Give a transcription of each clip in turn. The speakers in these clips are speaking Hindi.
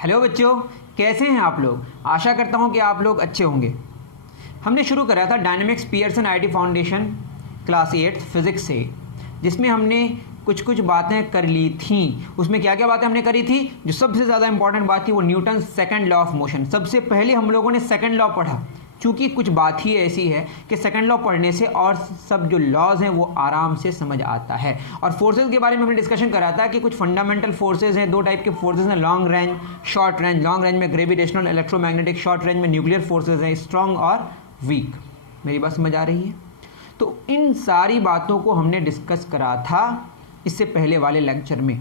हेलो बच्चों, कैसे हैं आप लोग। आशा करता हूं कि आप लोग अच्छे होंगे। हमने शुरू करा था dynamics Pearson IT foundation class 8 physics से, जिसमें हमने कुछ कुछ बातें कर ली थी। उसमें क्या क्या बातें हमने करी थी? जो सबसे ज़्यादा इंपॉर्टेंट बात थी वो Newton second law of motion. सबसे पहले हम लोगों ने सेकंड लॉ पढ़ा, क्योंकि कुछ बात ही ऐसी है कि सेकंड लॉ पढ़ने से और सब जो लॉज हैं वो आराम से समझ आता है। और फोर्सेज के बारे में हमने डिस्कशन करा था कि कुछ फंडामेंटल फोर्सेज हैं, दो टाइप के फोर्सेज हैं, long range, short range. Long range में ग्रेविटेशनल, इलेक्ट्रोमैग्नेटिक, शॉर्ट रेंज में न्यूक्लियर फोर्सेज हैं, स्ट्रॉन्ग और वीक। मेरी बात समझ आ रही है? तो इन सारी बातों को हमने डिस्कस करा था इससे पहले वाले लेक्चर में।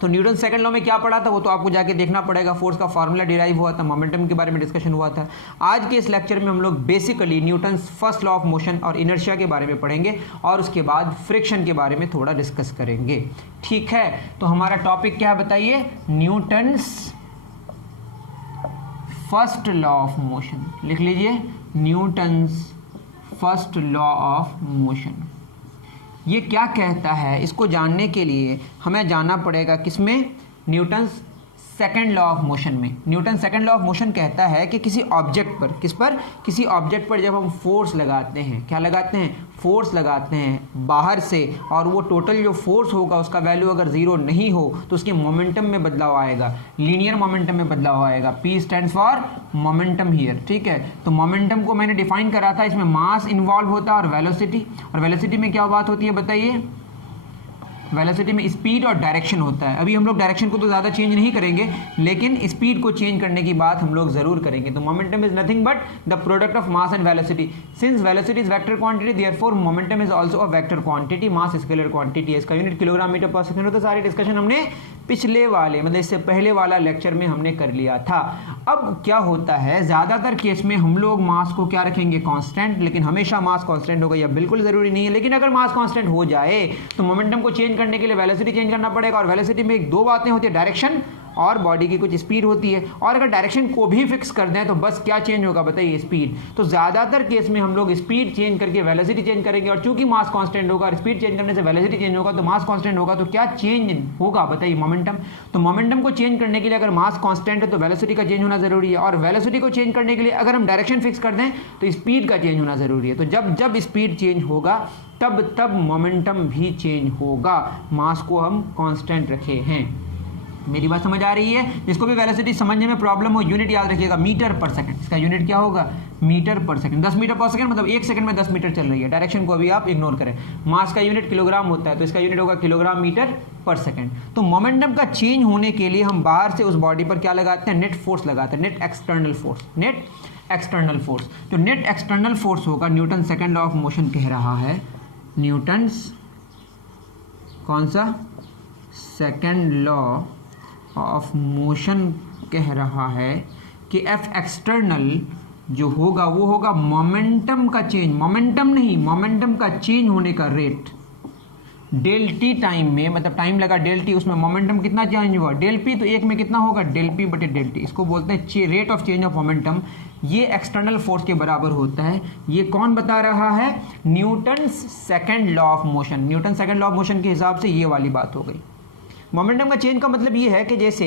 तो न्यूटन सेकंड लॉ में क्या पढ़ा था वो तो आपको जाके देखना पड़ेगा। फोर्स का फार्मूला डिराइव हुआ था, मोमेंटम के बारे में डिस्कशन हुआ था। आज के इस लेक्चर में हम लोग basically Newton first law of motion और इनर्शिया के बारे में पढ़ेंगे और उसके बाद फ्रिक्शन के बारे में थोड़ा डिस्कस करेंगे। ठीक है, तो हमारा टॉपिक क्या है बताइए? Newton's first law of motion. लिख लीजिए, Newton's first law of motion. ये क्या कहता है, इसको जानने के लिए हमें जानना पड़ेगा किसमें? Newton's second law of motion में। Newton second law of motion कहता है कि किसी ऑब्जेक्ट पर, किस पर? किसी ऑब्जेक्ट पर जब हम फोर्स लगाते हैं, क्या लगाते हैं? फोर्स लगाते हैं बाहर से, और वो टोटल जो फोर्स होगा उसका वैल्यू अगर जीरो नहीं हो तो उसके मोमेंटम में बदलाव आएगा, लीनियर मोमेंटम में बदलाव आएगा। P stands for momentum here. ठीक है, तो मोमेंटम को मैंने डिफाइन करा था, इसमें मास इन्वॉल्व होता है और वेलोसिटी। और वेलोसिटी में क्या बात होती है बताइए? वेलोसिटी में स्पीड और डायरेक्शन होता है। अभी हम लोग डायरेक्शन को तो ज़्यादा चेंज नहीं करेंगे, लेकिन स्पीड को चेंज करने की बात हम लोग ज़रूर करेंगे। तो momentum is nothing but the product of mass and velocity. Since velocity is vector quantity, therefore momentum is also a vector quantity. Mass scalar quantity है, इसका यूनिट किलोग्राम मीटर पर सेकंड होता है। सारी डिस्कशन हमने पिछले वाले, मतलब इससे पहले वाला लेक्चर में हमने कर लिया था। अब क्या होता है, ज़्यादातर केस में हम लोग मास को क्या रखेंगे? कांस्टेंट। लेकिन हमेशा मास कांस्टेंट होगा यह बिल्कुल ज़रूरी नहीं है। लेकिन अगर मास कांस्टेंट हो जाए तो मोमेंटम को चेंज करने के लिए वेलोसिटी चेंज करना पड़ेगा। और वेलोसिटी में दो बातें होती है, डायरेक्शन और बॉडी की कुछ स्पीड होती है। और अगर डायरेक्शन को भी फिक्स कर दें तो बस क्या चेंज होगा बताइए? स्पीड। तो ज़्यादातर केस में हम लोग स्पीड चेंज करके वेलोसिटी चेंज करेंगे। और चूंकि मास कांस्टेंट होगा और स्पीड चेंज करने से वेलोसिटी चेंज होगा, तो मास कांस्टेंट होगा तो क्या चेंज होगा बताइए? मोमेंटम। तो मोमेंटम को चेंज करने के लिए अगर मास कांस्टेंट है तो वेलोसिटी का चेंज होना जरूरी है। और वेलोसिटी को चेंज करने के लिए अगर हम डायरेक्शन फिक्स कर दें तो स्पीड का चेंज होना जरूरी है। तो जब जब स्पीड चेंज होगा तब तब मोमेंटम भी चेंज होगा। मास को हम कांस्टेंट रखे हैं। मेरी बात समझ आ रही है? जिसको भी वेलोसिटी समझने में प्रॉब्लम हो, यूनिट याद रखिएगा, मीटर पर सेकंड। इसका यूनिट क्या होगा? मीटर पर सेकंड। 10 मीटर पर सेकंड मतलब 1 सेकंड में 10 मीटर चल रही है। डायरेक्शन को अभी आप इग्नोर करें। मास का यूनिट किलोग्राम होता है, तो इसका यूनिट होगा किलोग्राम मीटर पर सेकंड। तो मोमेंटम का चेंज होने के लिए हम बाहर से उस बॉडी पर क्या लगाते हैं? नेट फोर्स लगाते हैं, net external force. Net external force, तो नेट एक्सटर्नल फोर्स होगा। Newton second law of motion कह रहा है, न्यूटन्स कौन सा? सेकंड लॉ ऑफ मोशन कह रहा है कि एफ एक्सटर्नल जो होगा वो होगा मोमेंटम का चेंज। मोमेंटम नहीं, मोमेंटम का चेंज होने का रेट डेल टी टाइम में, मतलब टाइम लगा डेल टी, उसमें मोमेंटम कितना चेंज हुआ? Del p. तो एक में कितना होगा? डेल पी बटे डेल टी। इसको बोलते हैं rate of change of momentum. ये एक्सटर्नल फोर्स के बराबर होता है। ये कौन बता रहा है? Newton's second law of motion. Newton second law of motion के हिसाब से ये वाली बात हो गई। मोमेंटम का चेंज का मतलब ये है कि जैसे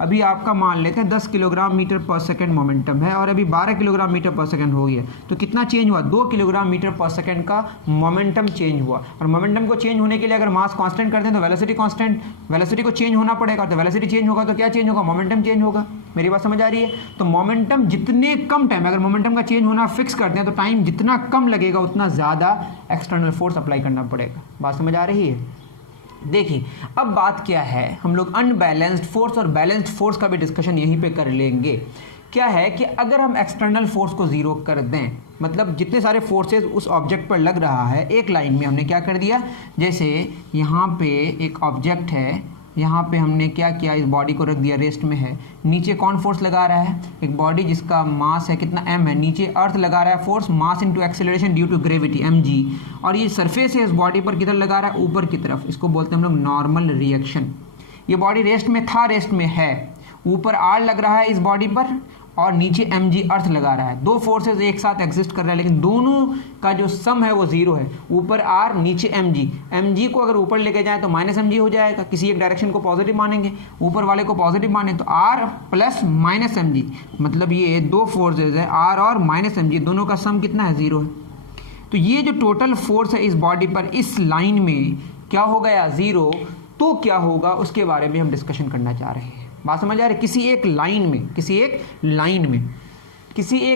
अभी आपका मान लेते हैं 10 किलोग्राम मीटर पर सेकंड मोमेंटम है और अभी 12 किलोग्राम मीटर पर सेकंड हो गया, तो कितना चेंज हुआ? 2 किलोग्राम मीटर पर सेकंड का मोमेंटम चेंज हुआ। और मोमेंटम को चेंज होने के लिए अगर मास कांस्टेंट करते हैं तो वेलोसिटी कांस्टेंट, वेलोसिटी को चेंज होना पड़ेगा। तो वेलोसिटी चेंज होगा तो क्या चेंज होगा? मोमेंटम चेंज होगा। मेरी बात समझ आ रही है? तो मोमेंटम जितने कम टाइम, अगर मोमेंटम का चेंज होना फिक्स करते हैं तो टाइम जितना कम लगेगा उतना ज़्यादा एक्सटर्नल फोर्स अप्लाई करना पड़ेगा। बात समझ आ रही है? देखिए अब बात क्या है, हम लोग अनबैलेंस्ड फोर्स और बैलेंस्ड फोर्स का भी डिस्कशन यहीं पे कर लेंगे। क्या है कि अगर हम एक्सटर्नल फोर्स को ज़ीरो कर दें, मतलब जितने सारे फोर्सेस उस ऑब्जेक्ट पर लग रहा है, एक लाइन में हमने क्या कर दिया, जैसे यहाँ पे एक ऑब्जेक्ट है, यहाँ पे हमने क्या किया, इस बॉडी को रख दिया, रेस्ट में है। नीचे कौन फोर्स लगा रहा है? एक बॉडी जिसका मास है कितना? m है। नीचे अर्थ लगा रहा है force, mass into acceleration due to gravity mg। और ये सरफेस है इस बॉडी पर किधर लगा रहा है? ऊपर की तरफ। इसको बोलते हैं हम लोग नॉर्मल रिएक्शन। ये बॉडी रेस्ट में था, रेस्ट में है, ऊपर r लग रहा है इस बॉडी पर और नीचे mg अर्थ लगा रहा है, दो फोर्सेस एक साथ एग्जिस्ट कर रहा है, लेकिन दोनों का जो सम है वो जीरो है। ऊपर r नीचे mg को अगर ऊपर लेके जाए तो माइनस mg हो जाएगा, किसी एक डायरेक्शन को पॉजिटिव मानेंगे, ऊपर वाले को पॉजिटिव माने तो r प्लस माइनस mg, मतलब ये दो फोर्सेज है r और माइनस mg, दोनों का सम कितना है, जीरो है। तो ये जो टोटल फोर्स है इस बॉडी पर इस लाइन में क्या हो गया, जीरो। तो क्या होगा उसके बारे में हम डिस्कशन करना चाह रहे हैं। बात समझ आ रही है? किसी एक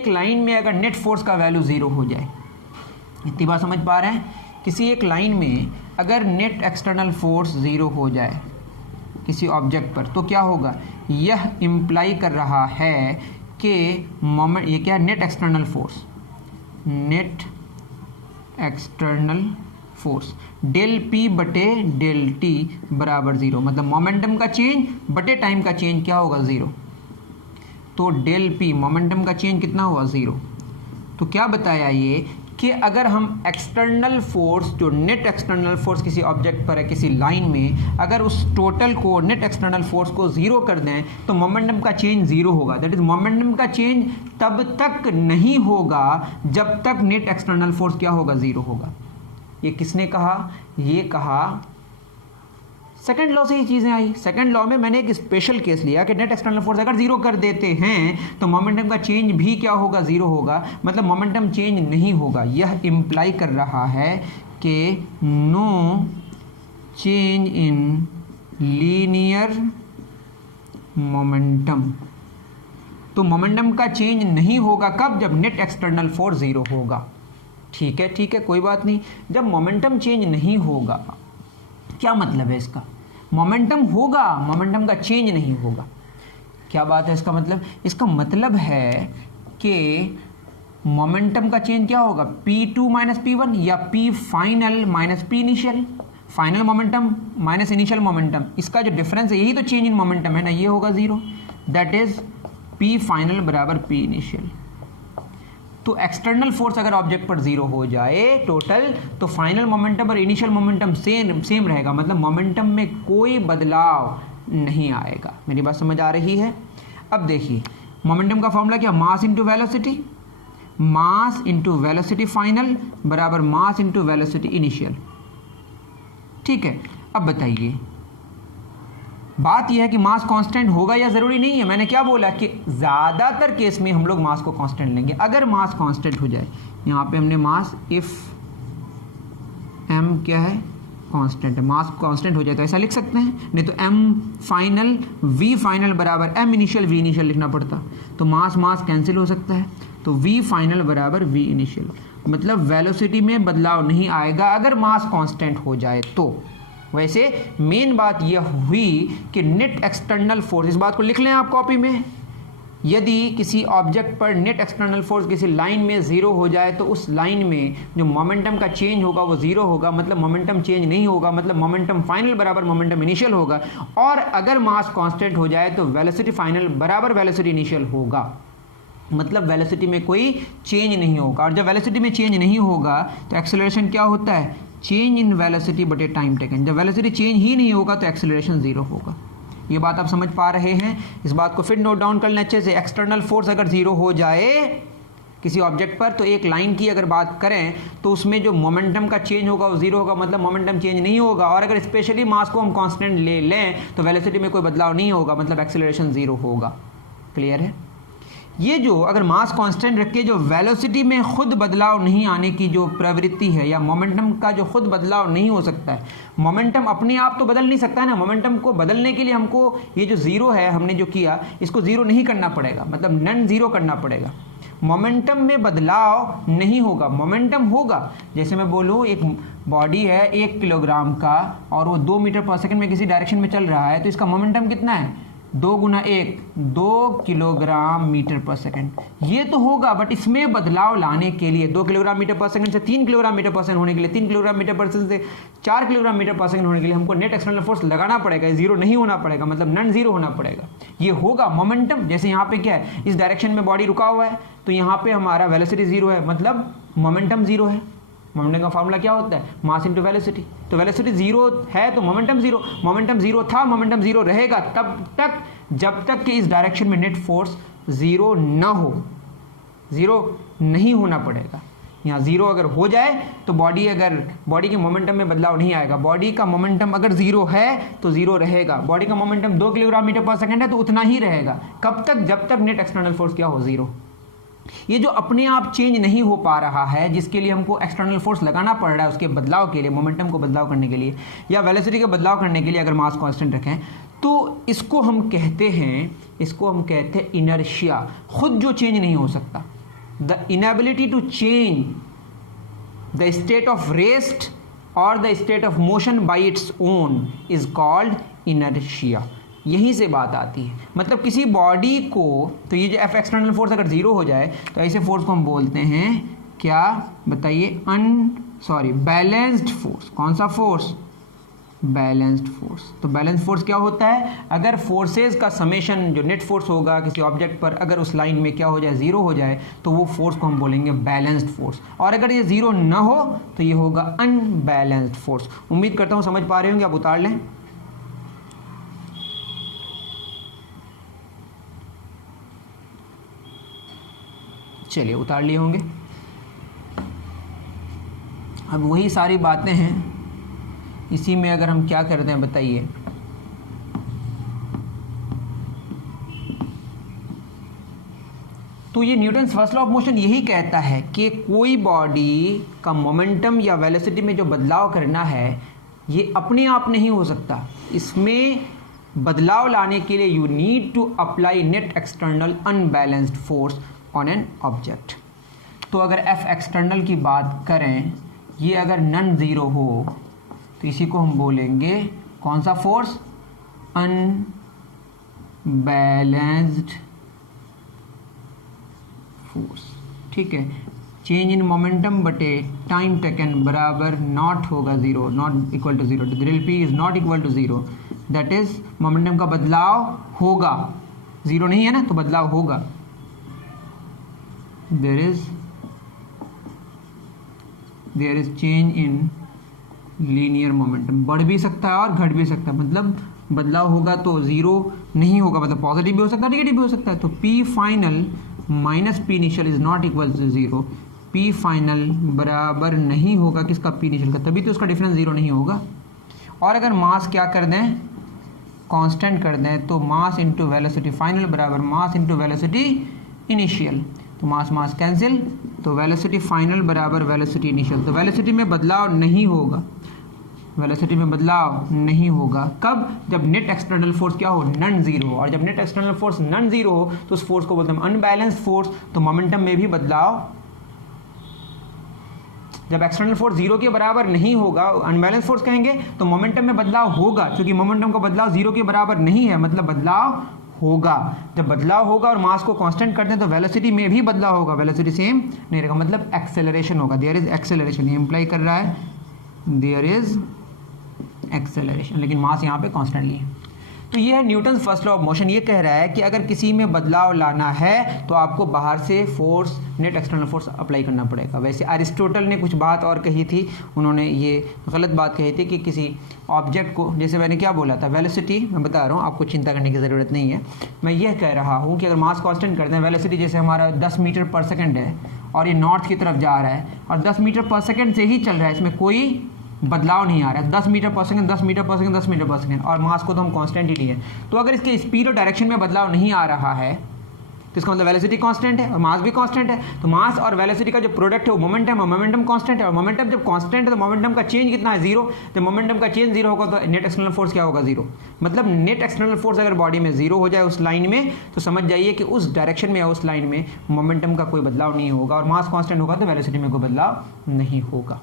लाइन में अगर नेट फोर्स का वैल्यू जीरो हो जाए, इतनी बात समझ पा रहे हैं? किसी एक लाइन में अगर नेट एक्सटर्नल फोर्स जीरो हो जाए किसी ऑब्जेक्ट पर, तो क्या होगा, यह इम्प्लाई कर रहा है कि मोमेंट, ये क्या है, net external force del p बटे डेल टी बराबर जीरो, मतलब मोमेंटम का चेंज बटे टाइम का चेंज क्या होगा, जीरो। तो डेल पी मोमेंटम का चेंज कितना हुआ, जीरो। तो क्या बताया ये कि अगर हम एक्सटर्नल फोर्स, जो नेट एक्सटर्नल फोर्स किसी ऑब्जेक्ट पर है किसी लाइन में, अगर उस टोटल को, नेट एक्सटर्नल फोर्स को जीरो कर दें तो मोमेंटम का चेंज जीरो होगा। दैट इज मोमेंटम का चेंज तब तक नहीं होगा जब तक नेट एक्सटर्नल फोर्स क्या होगा, जीरो होगा। ये किसने कहा, ये कहा सेकंड लॉ से ही चीज़ें आई। सेकंड लॉ में मैंने एक स्पेशल केस लिया कि नेट एक्सटर्नल फोर्स अगर जीरो कर देते हैं तो मोमेंटम का चेंज भी क्या होगा, जीरो होगा, मतलब मोमेंटम चेंज नहीं होगा। यह इम्प्लाई कर रहा है कि no change in linear momentum. तो मोमेंटम का चेंज नहीं होगा कब, जब नेट एक्सटर्नल फोर्स जीरो होगा। ठीक है, कोई बात नहीं। जब मोमेंटम चेंज नहीं होगा, क्या मतलब है इसका, मोमेंटम होगा, मोमेंटम का चेंज नहीं होगा। क्या बात है इसका मतलब, इसका मतलब है कि मोमेंटम का चेंज क्या होगा, P2 माइनस P1 या P final minus P initial. Final momentum minus initial momentum, इसका जो डिफरेंस है यही तो चेंज इन मोमेंटम है ना, ये होगा zero. That is P final बराबर P इनिशियल। तो एक्सटर्नल फोर्स अगर ऑब्जेक्ट पर जीरो हो जाए टोटल, तो फाइनल मोमेंटम और इनिशियल मोमेंटम सेम रहेगा, मतलब मोमेंटम में कोई बदलाव नहीं आएगा। मेरी बात समझ आ रही है? अब देखिए मोमेंटम का फॉर्मूला क्या, mass into velocity, mass into velocity final बराबर मास इंटू वेलोसिटी इनिशियल। ठीक है, अब बताइए बात यह है कि मास कांस्टेंट होगा या ज़रूरी नहीं है। मैंने क्या बोला कि ज़्यादातर केस में हम लोग मास को कांस्टेंट लेंगे। अगर मास कांस्टेंट हो जाए, यहाँ पे हमने मास, इफ़ m क्या है, कांस्टेंट है, मास कांस्टेंट हो जाए तो ऐसा लिख सकते हैं, नहीं तो m फाइनल v फाइनल बराबर m इनिशियल v इनिशियल लिखना पड़ता, तो मास मास कैंसिल हो सकता है, तो v फाइनल बराबर v इनिशियल, मतलब वेलोसिटी में बदलाव नहीं आएगा अगर मास कांस्टेंट हो जाए तो। वैसे मेन बात यह हुई कि नेट एक्सटर्नल फोर्स, इस बात को लिख लें आप कॉपी में, यदि किसी ऑब्जेक्ट पर नेट एक्सटर्नल फोर्स किसी लाइन में ज़ीरो हो जाए तो उस लाइन में जो मोमेंटम का चेंज होगा वो ज़ीरो होगा, मतलब मोमेंटम चेंज नहीं होगा, मतलब मोमेंटम फाइनल बराबर मोमेंटम इनिशियल होगा। और अगर मास कांस्टेंट हो जाए तो वेलोसिटी फाइनल बराबर वेलोसिटी इनिशियल होगा, मतलब वेलोसिटी में कोई चेंज नहीं होगा। और जब वेलोसिटी में चेंज नहीं होगा तो एक्सेलरेशन क्या होता है, चेंज इन वेलोसिटी बटे टाइम टेकन। जब वेलोसिटी चेंज ही नहीं होगा तो एक्सेलरेशन जीरो होगा। ये बात आप समझ पा रहे हैं? इस बात को फिर नोट डाउन कर लें अच्छे से। एक्सटर्नल फोर्स अगर जीरो हो जाए किसी ऑब्जेक्ट पर, तो एक लाइन की अगर बात करें तो उसमें जो मोमेंटम का चेंज होगा वो जीरो होगा, मतलब मोमेंटम चेंज नहीं होगा। और अगर स्पेशली मास को हम कांस्टेंट ले लें तो वेलोसिटी में कोई बदलाव नहीं होगा, मतलब एक्सेलरेशन जीरो होगा। क्लियर है? ये जो अगर मास कांस्टेंट रख के जो वेलोसिटी में खुद बदलाव नहीं आने की जो प्रवृत्ति है, या मोमेंटम का जो खुद बदलाव नहीं हो सकता है, मोमेंटम अपने आप तो बदल नहीं सकता है ना, मोमेंटम को बदलने के लिए हमको ये जो ज़ीरो है हमने जो किया इसको ज़ीरो नहीं करना पड़ेगा, मतलब नन ज़ीरो करना पड़ेगा। मोमेंटम में बदलाव नहीं होगा, मोमेंटम होगा। जैसे मैं बोलूँ एक बॉडी है 1 किलोग्राम का और वो 2 मीटर पर सेकंड में किसी डायरेक्शन में चल रहा है, तो इसका मोमेंटम कितना है, 2 गुना 1, 2 किलोग्राम मीटर पर सेकंड। ये तो होगा, बट इसमें बदलाव लाने के लिए 2 किलोग्राम मीटर पर सेकंड से 3 किलोग्राम मीटर पर सेकंड होने के लिए, 3 किलोग्राम मीटर पर सेकंड से 4 किलोग्राम मीटर पर सेकंड होने के लिए हमको नेट एक्सटर्नल फोर्स लगाना पड़ेगा, जीरो नहीं होना पड़ेगा, मतलब नन जीरो होना पड़ेगा। ये होगा मोमेंटम। जैसे यहाँ पे क्या है, इस डायरेक्शन में बॉडी रुका हुआ है तो यहाँ पे हमारा वेलोसिटी जीरो है, मतलब मोमेंटम जीरो है। मोमेंटम का फार्मूला क्या होता है, मास इंटू वेलोसिटी। तो वेलोसिटी जीरो है तो मोमेंटम जीरो था, मोमेंटम जीरो रहेगा तब तक जब तक कि इस डायरेक्शन में नेट फोर्स ज़ीरो ना हो, ज़ीरो नहीं होना पड़ेगा। यहाँ ज़ीरो अगर हो जाए तो बॉडी के मोमेंटम में बदलाव नहीं आएगा। बॉडी का मोमेंटम अगर ज़ीरो है तो ज़ीरो रहेगा। बॉडी का मोमेंटम 2 किलोग्राम मीटर पर सेकंड है तो उतना ही रहेगा। कब तक? जब तक नेट एक्सटर्नल फोर्स क्या हो? ज़ीरो। ये जो अपने आप चेंज नहीं हो पा रहा है, जिसके लिए हमको एक्सटर्नल फोर्स लगाना पड़ रहा है उसके बदलाव के लिए, मोमेंटम को बदलाव करने के लिए या वेलोसिटी का बदलाव करने के लिए, अगर मास कांस्टेंट रखें तो इसको हम कहते हैं इनर्शिया। खुद जो चेंज नहीं हो सकता, the inability to change the state of rest और the state of motion by its own is called inertia. यहीं से बात आती है। मतलब किसी बॉडी को, तो ये जो एफ एक्सटर्नल फोर्स अगर ज़ीरो हो जाए तो ऐसे फोर्स को हम बोलते हैं क्या? बताइए। Balanced force. कौन सा फोर्स? Balanced force. तो बैलेंस्ड फोर्स क्या होता है? अगर फोर्सेस का समेशन जो नेट फोर्स होगा किसी ऑब्जेक्ट पर, अगर उस लाइन में क्या हो जाए? ज़ीरो हो जाए, तो वो फोर्स को हम बोलेंगे बैलेंस्ड फोर्स। और अगर ये ज़ीरो ना हो तो ये होगा अनबैलेंस्ड फोर्स। उम्मीद करता हूँ समझ पा रहे होंगे। आप उतार लें। चलिए, उतार लिए होंगे। अब वही सारी बातें हैं, इसी में अगर हम क्या करते हैं बताइए। तो ये Newton's first law of motion यही कहता है कि कोई बॉडी का मोमेंटम या वेलोसिटी में जो बदलाव करना है ये अपने आप नहीं हो सकता। इसमें बदलाव लाने के लिए you need to apply net external unbalanced force on an object. तो अगर एफ एक्सटर्नल की बात करें, ये अगर नॉन ज़ीरो हो तो इसी को हम बोलेंगे कौन सा फोर्स? Unbalanced force. ठीक है। चेंज इन मोमेंटम बटे टाइम टेकन बराबर नॉट होगा zero, not equal to zero. Del p is not equal to zero. That is momentum का बदलाव होगा, ज़ीरो नहीं है ना, तो बदलाव होगा। there is change in linear momentum. बढ़ भी सकता है और घट भी सकता है। मतलब बदलाव होगा तो ज़ीरो नहीं होगा, मतलब पॉजिटिव भी हो सकता है, नेगेटिव भी हो सकता है। तो p final minus p initial is not equal to zero. P final बराबर नहीं होगा किसका? पी इनिशियल का, तभी तो उसका डिफरेंस ज़ीरो नहीं होगा। और अगर मास क्या कर दें? कांस्टेंट कर दें, तो मास इंटू वेलोसिटी फाइनल बराबर मास इंटू वेलोसिटी इनिशियल। तो मास कैंसिल, तो वेलोसिटी फाइनल बराबर वेलोसिटी इनिशियल। तो वेलोसिटी में बदलाव नहीं होगा, वेलोसिटी में बदलाव नहीं होगा। कब? जब नेट एक्सटर्नल फोर्स क्या हो? नॉन ज़ीरो हो। और जब net external force non zero हो तो उस फोर्स को बोलते हैं अनबैलेंस्ड फोर्स। तो मोमेंटम में भी बदलाव, जब एक्सटर्नल फोर्स जीरो के बराबर नहीं होगा, अनबैलेंस फोर्स कहेंगे, तो मोमेंटम में बदलाव होगा। क्योंकि मोमेंटम का बदलाव जीरो के बराबर नहीं है, मतलब बदलाव होगा। जब बदलाव होगा और मास को कांस्टेंट कर दें तो वेलोसिटी में भी बदलाव होगा, वेलोसिटी सेम नहीं रहेगा, मतलब एक्सेलरेशन होगा। देयर इज एक्सेलरेशन, ये इंप्लाई कर रहा है देयर इज एक्सेलरेशन, लेकिन मास यहाँ पे कांस्टेंटली है। तो ये है Newton first law of motion. ये कह रहा है कि अगर किसी में बदलाव लाना है तो आपको बाहर से force, net external force apply करना पड़ेगा। वैसे अरिस्टोटल ने कुछ बात और कही थी, उन्होंने ये गलत बात कही थी कि किसी ऑब्जेक्ट को, जैसे मैंने क्या बोला था, वेलोसिटी, मैं बता रहा हूँ, आपको चिंता करने की ज़रूरत नहीं है। मैं ये कह रहा हूँ कि अगर मास कांस्टेंट करते हैं, वेलोसिटी जैसे हमारा 10 मीटर पर सेकेंड है और ये नॉर्थ की तरफ जा रहा है और 10 मीटर पर सेकेंड से ही चल रहा है, इसमें कोई बदलाव नहीं आ रहा है। 10 मीटर पर सेकंड, 10 मीटर पर सेकंड, 10 मीटर पर सेकंड, और मास को तो हम कांस्टेंट ही लिए। तो अगर इसके स्पीड और डायरेक्शन में बदलाव नहीं आ रहा है तो इसका मतलब वेलोसिटी कांस्टेंट है और मास भी कांस्टेंट है। तो मास और वेलोसिटी का जो प्रोडक्ट है वो मोमेंटम है, मोमेंटम कांस्टेंट है। और मोमेंटम जब कांस्टेंट है तो मोमेंटम का चेंज कितना है? जीरो। जब मोमेंटम का चेंज जीरो होगा तो नेट एक्सटर्नल फोर्स क्या होगा? जीरो। मतलब नेट एक्सटर्नल फोर्स अगर बॉडी में जीरो हो जाए उस लाइन में, तो समझ जाइए कि उस डायरेक्शन में या उस लाइन में मोमेंटम का कोई बदलाव नहीं होगा, और मास कांस्टेंट होगा तो वेलोसिटी में कोई बदलाव नहीं होगा।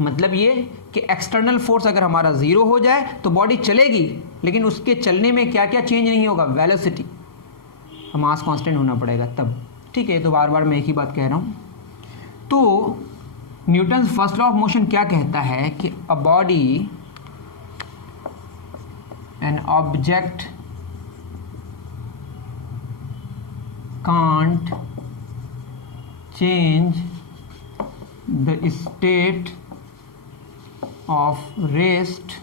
मतलब ये कि एक्सटर्नल फोर्स अगर हमारा जीरो हो जाए तो बॉडी चलेगी, लेकिन उसके चलने में क्या क्या चेंज नहीं होगा? वेलोसिटी, मास कांस्टेंट होना पड़ेगा तब। ठीक है, तो बार बार मैं एक ही बात कह रहा हूँ। तो Newton first law of motion क्या कहता है कि a body, an object can't change the state of rest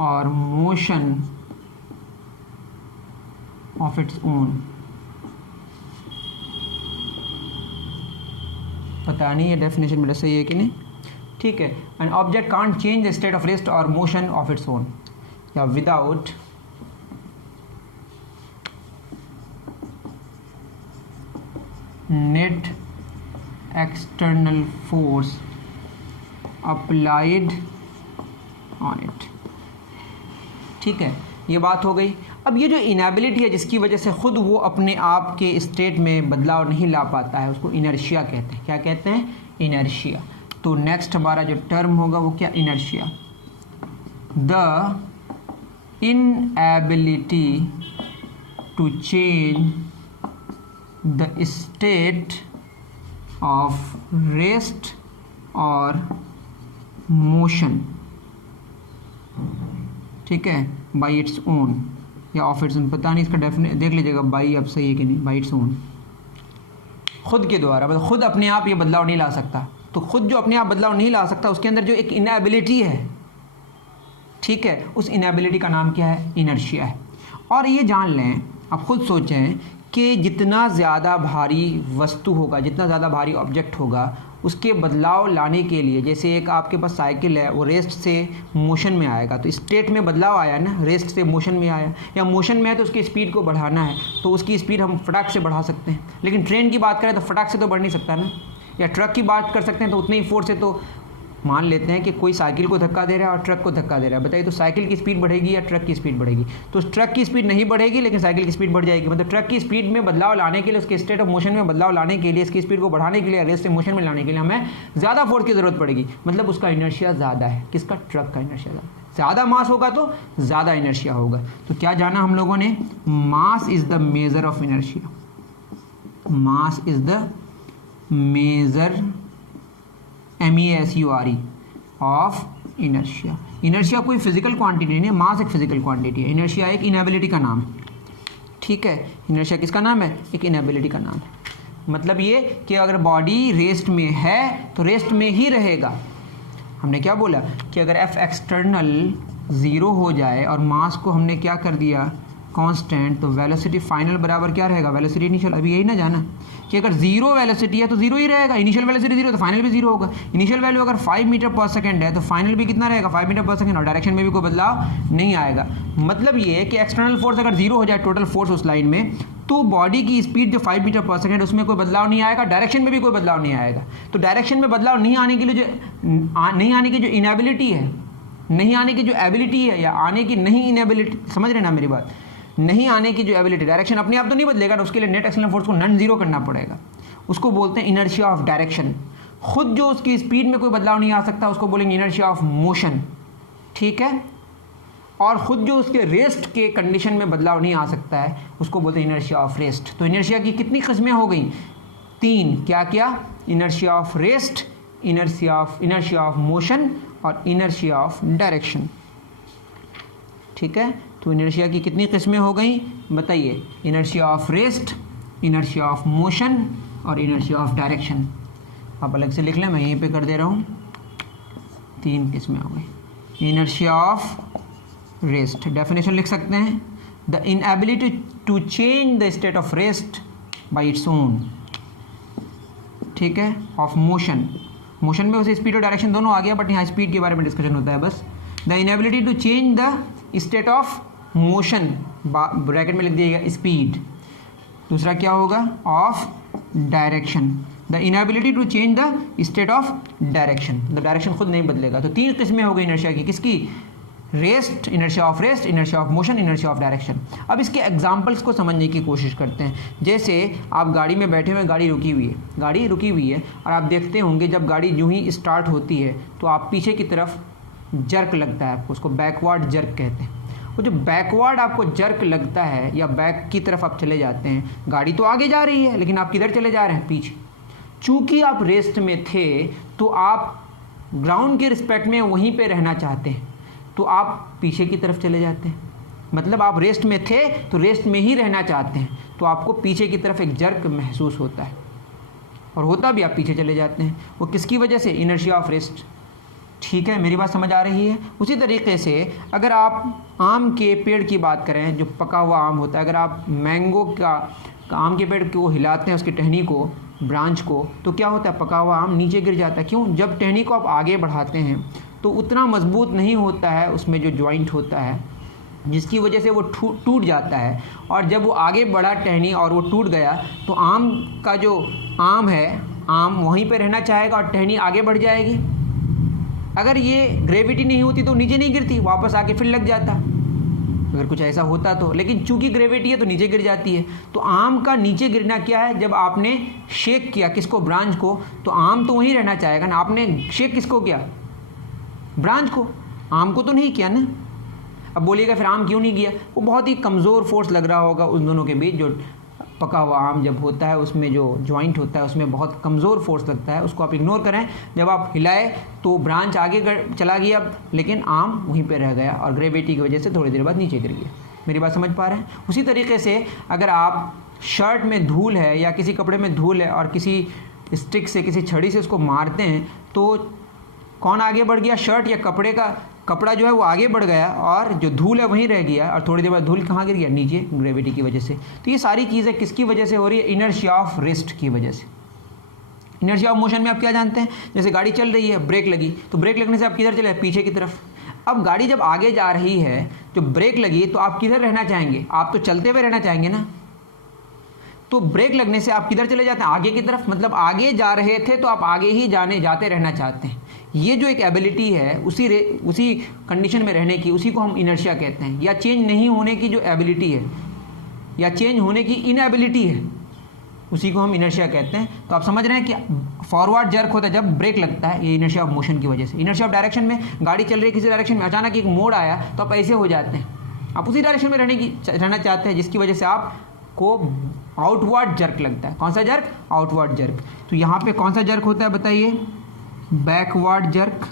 or motion of its own. पता नहीं ये डेफिनेशन मेरा सही है कि नहीं, ठीक है। An object can't change the state of rest और मोशन ऑफ इट्स ओन, या without net external force applied on it. ठीक है, ये बात हो गई। अब ये जो इनएबिलिटी है जिसकी वजह से खुद वो अपने आप के स्टेट में बदलाव नहीं ला पाता है, उसको इनर्शिया कहते हैं। क्या कहते हैं? इनर्शिया। तो नेक्स्ट हमारा जो टर्म होगा वो क्या? Inertia. The inability to change the state of rest और मोशन, ठीक है, बाई इट्स ओन या ऑफ इट्स ओन, पता नहीं इसका डेफिनेट देख लीजिएगा, बाई अब सही है कि नहीं, बाई इट्स ओन, खुद के द्वारा, मतलब खुद अपने आप ये बदलाव नहीं ला सकता। तो खुद जो अपने आप बदलाव नहीं ला सकता उसके अंदर जो एक इनएबिलिटी है, ठीक है, उस इनएबिलिटी का नाम क्या है? इनर्शिया है। और ये जान लें, आप खुद सोचें कि जितना ज़्यादा भारी वस्तु होगा, जितना ज़्यादा भारी ऑब्जेक्ट होगा, उसके बदलाव लाने के लिए, जैसे एक आपके पास साइकिल है, वो रेस्ट से मोशन में आएगा, तो स्टेट में बदलाव आया ना, रेस्ट से मोशन में आया, या मोशन में है तो उसकी स्पीड को बढ़ाना है, तो उसकी स्पीड हम फटाक से बढ़ा सकते हैं। लेकिन ट्रेन की बात करें तो फटाक से तो बढ़ नहीं सकता ना, या ट्रक की बात कर सकते हैं तो उतने ही फोर्स से। तो मान लेते हैं कि कोई साइकिल को धक्का दे रहा है और ट्रक को धक्का दे रहा है, बताइए तो साइकिल की स्पीड बढ़ेगी या ट्रक की स्पीड बढ़ेगी? तो ट्रक की स्पीड नहीं बढ़ेगी लेकिन साइकिल की स्पीड बढ़ जाएगी। मतलब ट्रक की स्पीड में बदलाव लाने के लिए, उसके स्टेट ऑफ मोशन में बदलाव लाने के लिए, इसकी स्पीड को बढ़ाने के लिए, रेस्ट से मोशन में लाने के लिए हमें ज़्यादा फोर्स की ज़रूरत पड़ेगी। मतलब उसका इनर्शिया ज़्यादा है। किसका? ट्रक का इनर्शिया ज़्यादा मास होगा तो ज़्यादा इनर्शिया होगा। तो क्या जाना हम लोगों ने? Mass is the measure of inertia. Mass is the measure, MESURE, of inertia. Inertia कोई फिजिकल क्वांटिटी नहीं है, मास एक फिजिकल क्वांटिटी है, इनर्शिया एक इनएबिलिटी का नाम है। ठीक है, इनर्शिया किसका नाम है? एक इनएबिलिटी का नाम है। मतलब ये कि अगर बॉडी रेस्ट में है तो रेस्ट में ही रहेगा। हमने क्या बोला कि अगर F एक्सटर्नल 0 हो जाए और मास को हमने क्या कर दिया? कांस्टेंट, तो वेलोसिटी फाइनल बराबर क्या रहेगा? Velocity initial. अभी यही ना जाना कि अगर 0 वेलोसिटी है तो 0 ही रहेगा, इनिशियल वेलोसिटी 0 तो फाइनल भी 0 होगा। इनिशियल वैल्यू अगर 5 मीटर पर सेकंड है तो फाइनल भी कितना रहेगा? 5 मीटर पर सेकंड, और डायरेक्शन में भी कोई बदलाव नहीं आएगा। मतलब ये है कि एक्सटर्नल फोर्स अगर 0 हो जाए, टोटल फोर्स उस लाइन में, तो बॉडी की स्पीड जो 5 मीटर पर सेकंड उसमें कोई बदलाव नहीं आएगा, डायरेक्शन में भी कोई बदलाव नहीं आएगा। तो डायरेक्शन में बदलाव नहीं आने के लिए नहीं आने की जो इनएबिलिटी है, नहीं आने की जो एबिलिटी है, या आने की नहीं इनएबिलिटी, समझ रहे ना मेरी बात? नहीं आने की जो एबिलिटी, डायरेक्शन अपने आप तो नहीं बदलेगा, उसके लिए नेट एक्सटर्नल फोर्स को नॉन जीरो करना पड़ेगा। उसको बोलते हैं इनर्शिया ऑफ डायरेक्शन। खुद जो उसकी स्पीड में कोई बदलाव नहीं आ सकता उसको बोलेंगे इनर्शिया ऑफ मोशन, ठीक है। और खुद जो उसके रेस्ट के कंडीशन में बदलाव नहीं आ सकता है उसको बोलते हैं इनर्शिया ऑफ रेस्ट। तो इनर्शिया की कितनी किस्में हो गई? 3। क्या क्या? Inertia of rest, inertia of motion और इनर्शिया ऑफ डायरेक्शन, ठीक है। तो इनर्शिया की कितनी किस्में हो गई बताइए? Inertia of rest, inertia of motion और इनर्शिया ऑफ डायरेक्शन। आप अलग से लिख लें, मैं यहीं पे कर दे रहा हूँ। 3 किस्में हो गई। इनर्शिया ऑफ रेस्ट, डेफिनेशन लिख सकते हैं, the inability to change the state of rest by its own, ठीक है। ऑफ मोशन, मोशन में वैसे स्पीड और डायरेक्शन दोनों आ गया, बट यहाँ स्पीड के बारे में डिस्कशन होता है बस। The inability to change the state of motion, bracket में लिख दिएगा स्पीड। दूसरा क्या होगा? Of direction, the inability to change the state of direction, the direction खुद नहीं बदलेगा। तो 3 किस्में हो गई इनर्शिया की। किसकी? Rest, inertia of rest, inertia of motion, inertia of direction. अब इसके एग्जांपल्स को समझने की कोशिश करते हैं। जैसे आप गाड़ी में बैठे हुए, गाड़ी रुकी हुई है और आप देखते होंगे जब गाड़ी यूं ही स्टार्ट होती है तो आप पीछे की तरफ जर्क लगता है, आपको उसको बैकवर्ड जर्क कहते हैं। वो जो बैकवर्ड आपको जर्क लगता है या बैक की तरफ आप चले जाते हैं, गाड़ी तो आगे जा रही है लेकिन आप किधर चले जा रहे हैं? पीछे। चूंकि आप रेस्ट में थे तो आप ग्राउंड के रिस्पेक्ट में वहीं पे रहना चाहते हैं, तो आप पीछे की तरफ चले जाते हैं। मतलब आप रेस्ट में थे तो रेस्ट में ही रहना चाहते हैं, तो आपको पीछे की तरफ एक जर्क महसूस होता है और होता भी, आप पीछे चले जाते हैं। वो किसकी वजह से? Inertia of rest. ठीक है, मेरी बात समझ आ रही है। उसी तरीके से अगर आप आम के पेड़ की बात करें, जो पका हुआ आम होता है, अगर आप मैंगो का आम के पेड़ को हिलाते हैं, उसकी टहनी को, ब्रांच को, तो क्या होता है, पका हुआ आम नीचे गिर जाता है। क्यों? जब टहनी को आप आगे बढ़ाते हैं तो उतना मजबूत नहीं होता है उसमें जो जॉइंट होता है, जिसकी वजह से वो टूट जाता है। और जब वो आगे बढ़ा टहनी और वो टूट गया तो आम का जो आम है, आम वहीं पे रहना चाहेगा और टहनी आगे बढ़ जाएगी। अगर ये ग्रेविटी नहीं होती तो नीचे नहीं गिरती, वापस आके फिर लग जाता, अगर कुछ ऐसा होता तो। लेकिन चूंकि ग्रेविटी है तो नीचे गिर जाती है। तो आम का नीचे गिरना क्या है, जब आपने शेक किया किसको, ब्रांच को, तो आम तो वहीं रहना चाहेगा ना। आपने शेक किसको किया, ब्रांच को, आम को तो नहीं किया ना। अब बोलिएगा फिर आम क्यों नहीं किया, वो बहुत ही कमज़ोर फोर्स लग रहा होगा उन दोनों के बीच। जो पका हुआ आम जब होता है उसमें जो जॉइंट होता है उसमें बहुत कमज़ोर फोर्स लगता है, उसको आप इग्नोर करें। जब आप हिलाए तो ब्रांच आगे चला गया, लेकिन आम वहीं पे रह गया और ग्रेविटी की वजह से थोड़ी देर बाद नीचे गिर गया। मेरी बात समझ पा रहे हैं? उसी तरीके से अगर आप शर्ट में धूल है या किसी कपड़े में धूल है और किसी स्टिक से, किसी छड़ी से उसको मारते हैं, तो कौन आगे बढ़ गया, शर्ट या कपड़े का कपड़ा जो है वो आगे बढ़ गया और जो धूल है वहीं रह गया। और थोड़ी देर बाद धूल कहाँ गिर गया, नीचे, ग्रेविटी की वजह से। तो ये सारी चीज़ें किसकी वजह से हो रही है, इनर्शिया ऑफ रेस्ट की वजह से। इनर्शिया ऑफ मोशन में आप क्या जानते हैं, जैसे गाड़ी चल रही है, ब्रेक लगी, तो ब्रेक लगने से आप किधर चले, पीछे की तरफ। अब गाड़ी जब आगे जा रही है, जो ब्रेक लगी, तो आप किधर रहना चाहेंगे, आप तो चलते हुए रहना चाहेंगे ना। तो ब्रेक लगने से आप किधर चले जाते हैं, आगे की तरफ। मतलब आगे जा रहे थे तो आप आगे ही जाते रहना चाहते हैं। ये जो एक एबिलिटी है उसी कंडीशन में रहने की, उसी को हम इनर्शिया कहते हैं। या चेंज नहीं होने की जो एबिलिटी है, या चेंज होने की इनएबिलिटी है, उसी को हम इनर्शिया कहते हैं। तो आप समझ रहे हैं कि फॉरवर्ड जर्क होता है जब ब्रेक लगता है, ये इनर्शिया ऑफ मोशन की वजह से। इनर्शिया ऑफ डायरेक्शन में गाड़ी चल रही है किसी डायरेक्शन में, अचानक एक मोड़ आया तो आप ऐसे हो जाते हैं, आप उसी डायरेक्शन में रहना चाहते हैं, जिसकी वजह से आपको आउटवर्ड जर्क लगता है। कौन सा जर्क, आउटवर्ड जर्क। तो यहाँ पे कौन सा जर्क होता है बताइए, बैकवर्ड जर्क।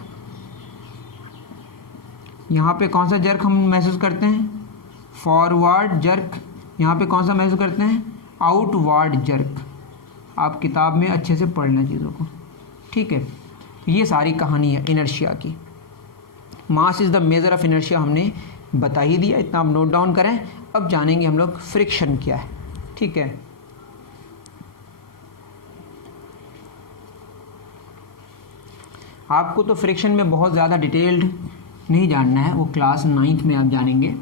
यहाँ पे कौन सा जर्क हम महसूस करते हैं, फॉरवर्ड जर्क। यहाँ पे कौन सा महसूस करते हैं, आउटवर्ड जर्क। आप किताब में अच्छे से पढ़ना चीज़ों को, ठीक है। ये सारी कहानी है इनर्शिया की। मास is the measure of inertia हमने बता ही दिया, इतना आप नोट डाउन करें। अब जानेंगे हम लोग फ्रिक्शन क्या है, ठीक है। आपको तो फ्रिक्शन में बहुत ज़्यादा डिटेल्ड नहीं जानना है, वो क्लास 9th में आप जानेंगे।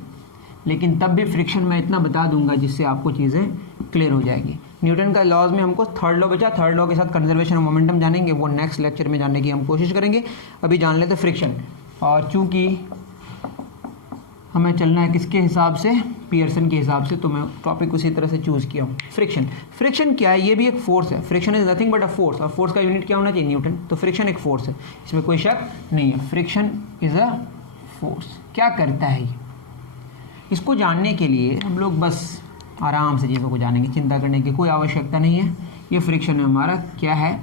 लेकिन तब भी फ्रिक्शन मैं इतना बता दूंगा जिससे आपको चीज़ें क्लियर हो जाएगी। न्यूटन का लॉज में हमको थर्ड लॉ बचा, थर्ड लॉ के साथ कंजर्वेशन ऑफ मोमेंटम जानेंगे, वो नेक्स्ट लेक्चर में जानने की हम कोशिश करेंगे। अभी जान लेते फ्रिक्शन। और चूँकि हमें चलना है किसके हिसाब से, पियर्सन के हिसाब से, तो मैं टॉपिक उसी तरह से चूज़ किया हूँ। फ्रिक्शन, फ्रिक्शन क्या है, ये भी एक फोर्स है। Friction is nothing but a force, और फोर्स का यूनिट क्या होना चाहिए, न्यूटन। तो फ्रिक्शन एक फोर्स है, इसमें कोई शक नहीं है। Friction is a force. क्या करता है ये, इसको जानने के लिए हम लोग बस आराम से चीज़ों को जानेंगे, चिंता करने की कोई आवश्यकता नहीं है। ये फ्रिक्शन है हमारा, क्या है,